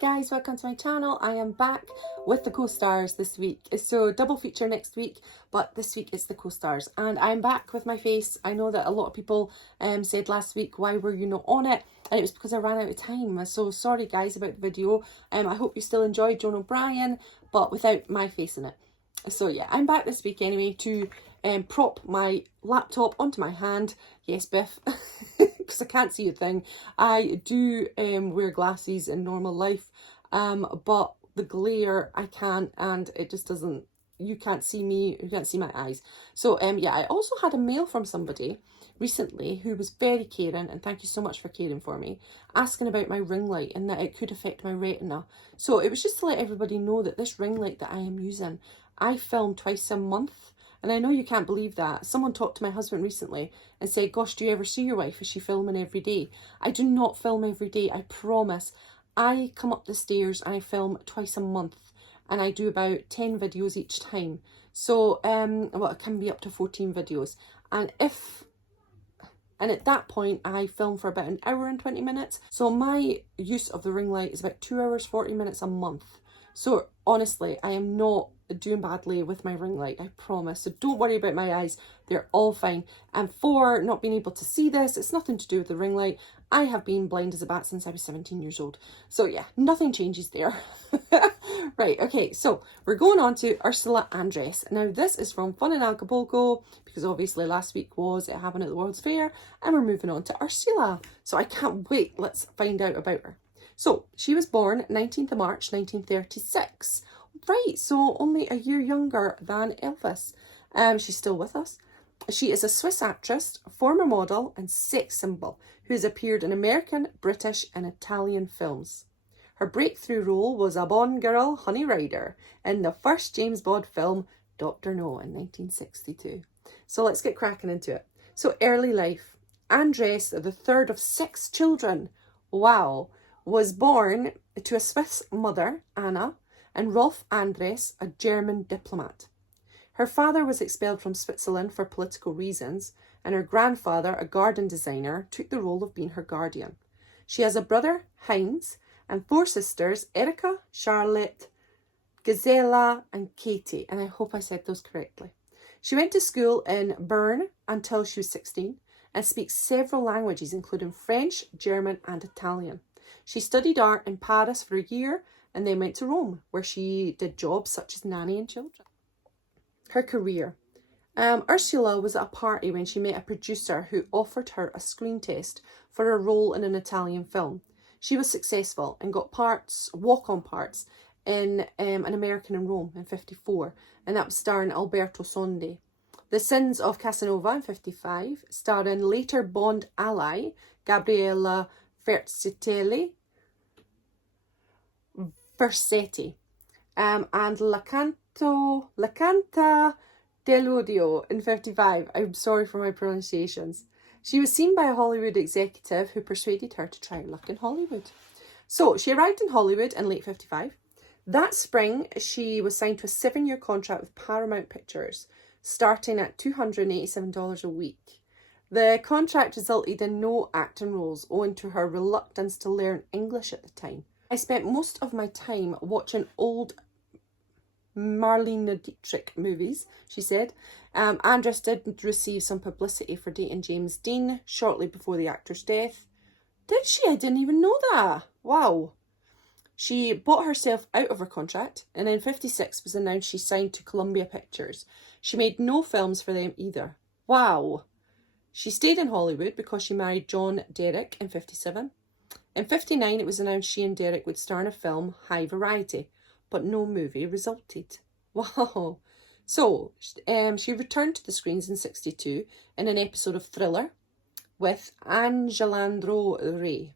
Guys, welcome to my channel. I am back with the co-stars this week. So double feature next week, but this week it's the co-stars, and I'm back with my face. I know that a lot of people said last week, why were you not on it? And it was because I ran out of time. So sorry guys about the video. I hope you still enjoyed Joan O'Brien, but without my face in it. So yeah, I'm back this week anyway to prop my laptop onto my hand. Yes, Biff, because I can't see a thing. I do wear glasses in normal life, but the glare I can't, and it just doesn't, you can't see me, you can't see my eyes. So yeah, I also had a mail from somebody recently who was very caring, and thank you so much for caring for me, asking about my ring light and that it could affect my retina. So it was just to let everybody know that this ring light that I am using, I film twice a month. And I know you can't believe that. Someone talked to my husband recently and said, gosh, do you ever see your wife? Is she filming every day? I do not film every day, I promise. I come up the stairs and I film twice a month, and I do about 10 videos each time. So, well, it can be up to 14 videos. And at that point, I film for about an hour and 20 minutes. So my use of the ring light is about 2 hours, 40 minutes a month. So honestly, I am not doing badly with my ring light, I promise. So don't worry about my eyes, they're all fine. And for not being able to see this, it's nothing to do with the ring light. I have been blind as a bat since I was 17 years old. So yeah, nothing changes there. Right, okay, so we're going on to Ursula Andress. Now this is from Fun in Acapulco, because obviously last week was it happened at the World's Fair, and we're moving on to Ursula. So I can't wait, let's find out about her. So she was born 19th of March 1936. Right, so only a year younger than Elvis. She's still with us. She is a Swiss actress, former model and sex symbol who has appeared in American, British and Italian films. Her breakthrough role was a Bond girl, Honey Rider, in the first James Bond film, Dr. No, in 1962. So let's get cracking into it. So early life. Andress, the third of 6 children, wow, was born to a Swiss mother, Anna, and Rolf Andress, a German diplomat. Her father was expelled from Switzerland for political reasons, and her grandfather, a garden designer, took the role of being her guardian. She has a brother, Heinz, and 4 sisters, Erika, Charlotte, Gisela, and Katie, and I hope I said those correctly. She went to school in Bern until she was 16 and speaks several languages, including French, German, and Italian. She studied art in Paris for a year and then went to Rome, where she did jobs such as nannying children. Her career. Ursula was at a party when she met a producer who offered her a screen test for a role in an Italian film. She was successful and got walk-on parts in An American in Rome in 1954, and that was starring Alberto Sondi. The Sins of Casanova in 1955, starring later Bond ally Gabriella Versetti, and La Canta dell'Odio in 1955. I'm sorry for my pronunciations. She was seen by a Hollywood executive who persuaded her to try her luck in Hollywood. So she arrived in Hollywood in late 1955. That spring, she was signed to a 7-year contract with Paramount Pictures, starting at $287 a week. The contract resulted in no acting roles owing to her reluctance to learn English at the time. I spent most of my time watching old Marlene Dietrich movies, she said. Andress did receive some publicity for dating James Dean shortly before the actor's death. Did she? I didn't even know that. Wow. She bought herself out of her contract, and in 1956 was announced she signed to Columbia Pictures. She made no films for them either. Wow. She stayed in Hollywood because she married John Derek in 1957. In 1959, it was announced she and Derek would star in a film, High Variety, but no movie resulted. Wow. So, she returned to the screens in 1962 in an episode of Thriller with Angelandro Ray.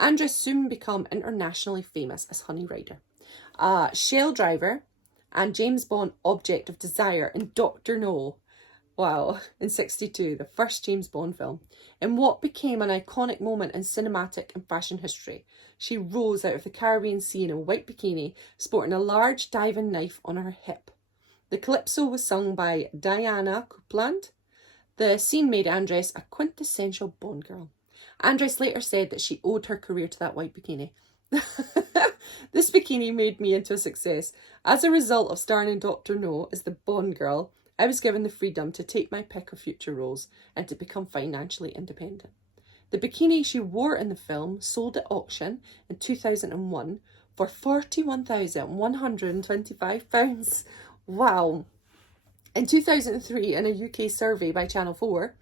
Andress soon became internationally famous as Honey Rider, Shell Driver, and James Bond Object of Desire in Dr. No. Wow, in 1962, the first James Bond film. In what became an iconic moment in cinematic and fashion history, she rose out of the Caribbean Sea in a white bikini, sporting a large diving knife on her hip. The calypso was sung by Diana Coupland. The scene made Andress a quintessential Bond girl. Andress later said that she owed her career to that white bikini. This bikini made me into a success. As a result of starring in Dr. No as the Bond girl, I was given the freedom to take my pick of future roles and to become financially independent. The bikini she wore in the film sold at auction in 2001 for £41,125. Wow. In 2003, in a UK survey by Channel 4,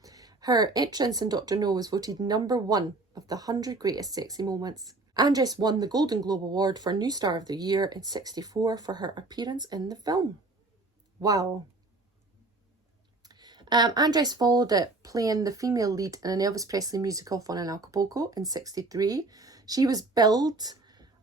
her entrance in Dr. No was voted #1 of the 100 greatest sexy moments. Andress won the Golden Globe Award for New Star of the Year in '64 for her appearance in the film. Wow. Andress followed it playing the female lead in an Elvis Presley musical, Fun in Acapulco, in '63. She was billed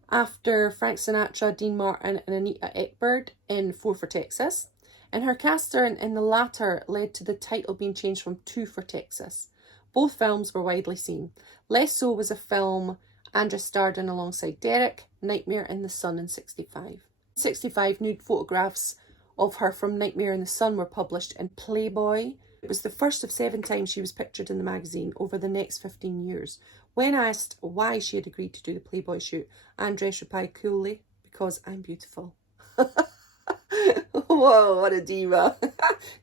after Frank Sinatra, Dean Martin and Anita Ekberg in 4 for Texas. And her casting in the latter led to the title being changed from 2 for Texas. Both films were widely seen. Less So was a film Andress starred in alongside Derek, Nightmare in the Sun in '65. 65 nude photographs of her from Nightmare in the Sun were published in Playboy. It was the first of 7 times she was pictured in the magazine over the next 15 years. When asked why she had agreed to do the Playboy shoot, Andress replied coolly, "Because I'm beautiful." Whoa, what a diva.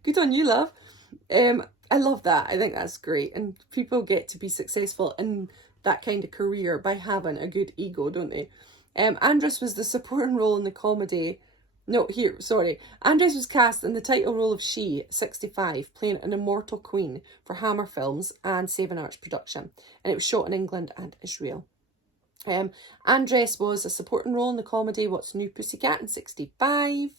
Good on you, love. I love that. I think that's great. And people get to be successful in that kind of career by having a good ego, don't they? Andress was the supporting role in the comedy. Andress was cast in the title role of She, 65, playing an immortal queen for Hammer Films and Seven Arts production. And it was shot in England and Israel. Andress was a supporting role in the comedy What's New Pussycat in '65,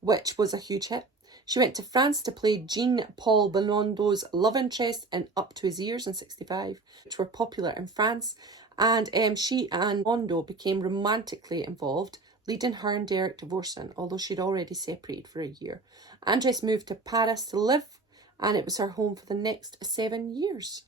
which was a huge hit. She went to France to play Jean-Paul Belmondo's love interest in Up to His Ears in '65, which were popular in France. And she and Mondo became romantically involved, leading her and Derek divorcing, although she'd already separated for a year. Andress moved to Paris to live, and it was her home for the next 7 years.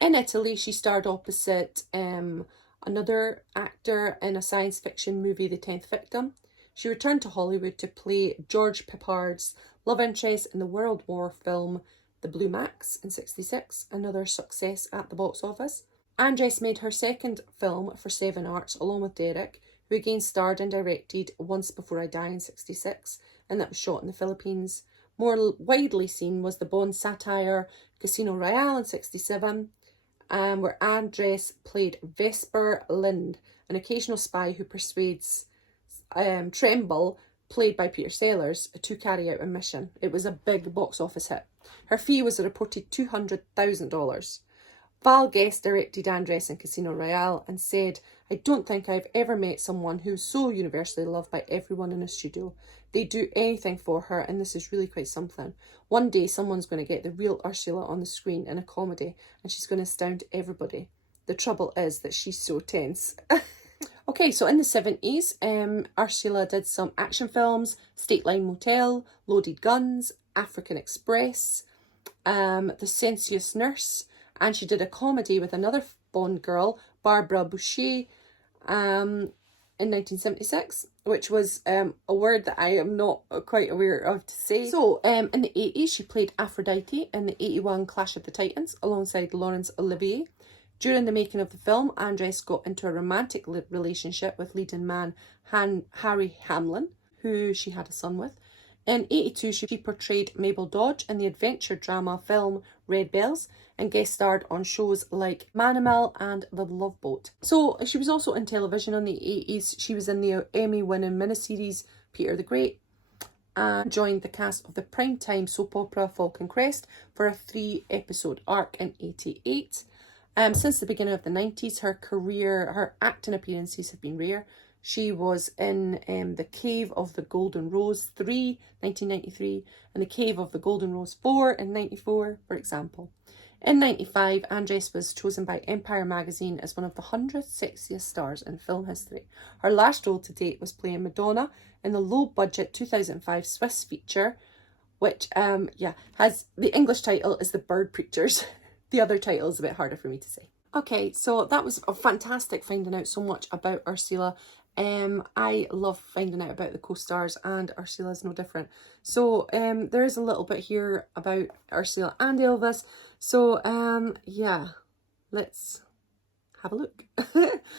In Italy, she starred opposite another actor in a science fiction movie, The 10th Victim. She returned to Hollywood to play George Peppard's love interest in the World War film The Blue Max in '66, another success at the box office. Andress made her second film for Seven Arts along with Derek, who again starred and directed Once Before I Die in '66, and that was shot in the Philippines. More widely seen was the Bond satire Casino Royale in '67, where Andress played Vesper Lind, an occasional spy who persuades Tremble, played by Peter Sellers, to carry out a mission. It was a big box office hit. Her fee was a reported $200,000. Val Guest directed Andress in Casino Royale and said, "I don't think I've ever met someone who's so universally loved by everyone in the studio. They do anything for her, and this is really quite something. One day someone's going to get the real Ursula on the screen in a comedy, and she's going to astound everybody. The trouble is that she's so tense." Okay, so in the 70s, Ursula did some action films, State Line Motel, Loaded Guns, African Express, The Sensuous Nurse, and she did a comedy with another Bond girl, Barbara Boucher, in 1976, which was a word that I am not quite aware of to say. So, in the 80s, she played Aphrodite in the '81 Clash of the Titans alongside Laurence Olivier. During the making of the film, Andress got into a romantic relationship with leading man Harry Hamlin, who she had a son with. In '82, she portrayed Mabel Dodge in the adventure drama film Red Bells and guest starred on shows like Manimal and The Love Boat. So she was also in television in the 80s. She was in the Emmy-winning miniseries Peter the Great and joined the cast of the primetime soap opera Falcon Crest for a 3-episode arc in '88. Since the beginning of the 90s, her acting appearances have been rare. She was in The Cave of the Golden Rose 3, 1993, and The Cave of the Golden Rose 4 in '94, for example. In '95, Andress was chosen by Empire magazine as one of the 100 sexiest stars in film history. Her last role to date was playing Madonna in the low-budget 2005 Swiss feature, which, has the English title is The Bird Preachers. The other title is a bit harder for me to say. Okay, so that was fantastic finding out so much about Ursula. I love finding out about the co-stars, and Ursula's no different. So there is a little bit here about Ursula and Elvis. So yeah, let's have a look.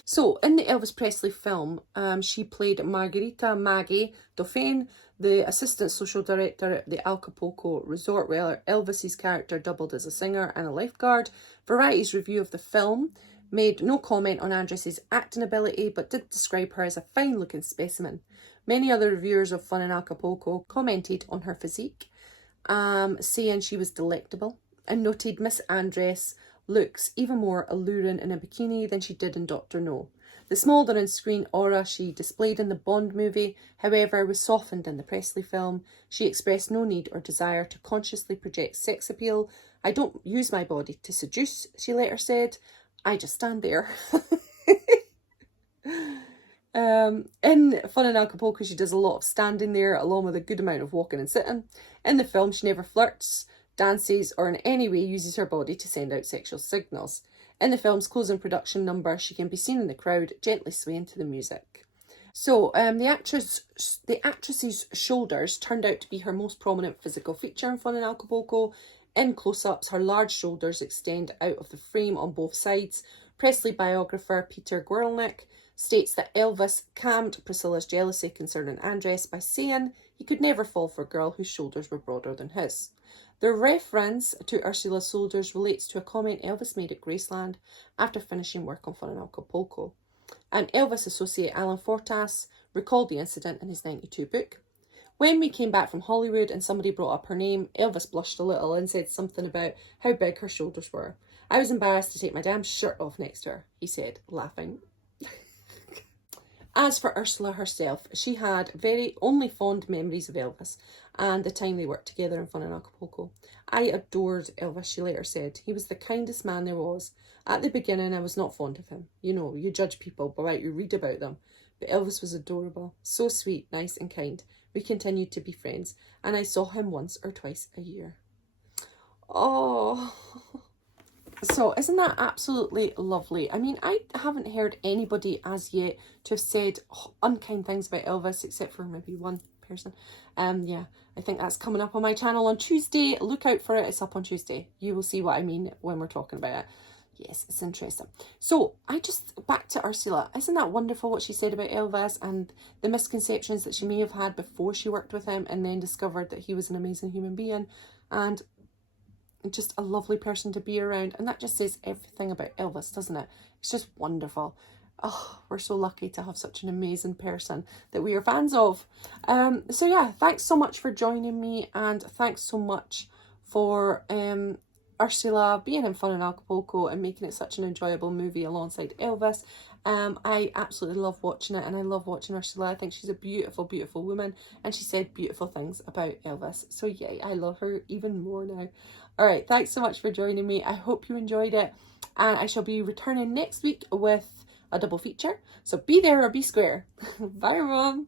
So, in the Elvis Presley film, she played Margarita Maggie Dauphin, the assistant social director at the Acapulco resort, where Elvis's character doubled as a singer and a lifeguard. Variety's review of the film made no comment on Andress's acting ability, but did describe her as a fine-looking specimen. Many other reviewers of Fun in Acapulco commented on her physique, saying she was delectable, and noted Miss Andress looks even more alluring in a bikini than she did in Dr. No. The smouldering screen aura she displayed in the Bond movie, however, was softened in the Presley film. She expressed no need or desire to consciously project sex appeal. "I don't use my body to seduce," she later said. "I just stand there." In Fun in Acapulco, she does a lot of standing there, along with a good amount of walking and sitting. In the film, she never flirts, dances, or in any way uses her body to send out sexual signals. In the film's closing production number, she can be seen in the crowd, gently swaying to the music. So, the actress's shoulders turned out to be her most prominent physical feature in Fun in Acapulco. In close-ups, her large shoulders extend out of the frame on both sides. Presley biographer Peter Gwirlnick states that Elvis calmed Priscilla's jealousy concerning Andress by saying he could never fall for a girl whose shoulders were broader than his. The reference to Ursula's shoulders relates to a comment Elvis made at Graceland after finishing work on Fun in Acapulco. And Elvis associate Alan Fortas recalled the incident in his 92 book. "When we came back from Hollywood and somebody brought up her name, Elvis blushed a little and said something about how big her shoulders were. I was embarrassed to take my damn shirt off next to her," he said, laughing. As for Ursula herself, she had very only fond memories of Elvis and the time they worked together in Fun in Acapulco. "I adored Elvis," she later said. "He was the kindest man there was. At the beginning, I was not fond of him. You know, you judge people by what you read about them. But Elvis was adorable, so sweet, nice and kind. We continued to be friends, and I saw him once or twice a year." Oh... So, isn't that absolutely lovely? I mean, I haven't heard anybody as yet to have said unkind things about Elvis, except for maybe one person. Yeah, I think that's coming up on my channel on Tuesday. Look out for it. It's up on Tuesday. You will see what I mean when we're talking about it. Yes, it's interesting. So, back to Ursula. Isn't that wonderful what she said about Elvis and the misconceptions that she may have had before she worked with him and then discovered that he was an amazing human being and just a lovely person to be around. And that just says everything about Elvis, doesn't it? It's just wonderful. Oh, we're so lucky to have such an amazing person that we are fans of. So yeah, thanks so much for joining me, and thanks so much for Ursula being in Fun in Acapulco and making it such an enjoyable movie alongside Elvis. I absolutely love watching it, and I love watching Ursula. I think she's a beautiful, beautiful woman, and she said beautiful things about Elvis. So yay, I love her even more now. All right, thanks so much for joining me. I hope you enjoyed it, and I shall be returning next week with a double feature. So be there or be square. Bye, everyone.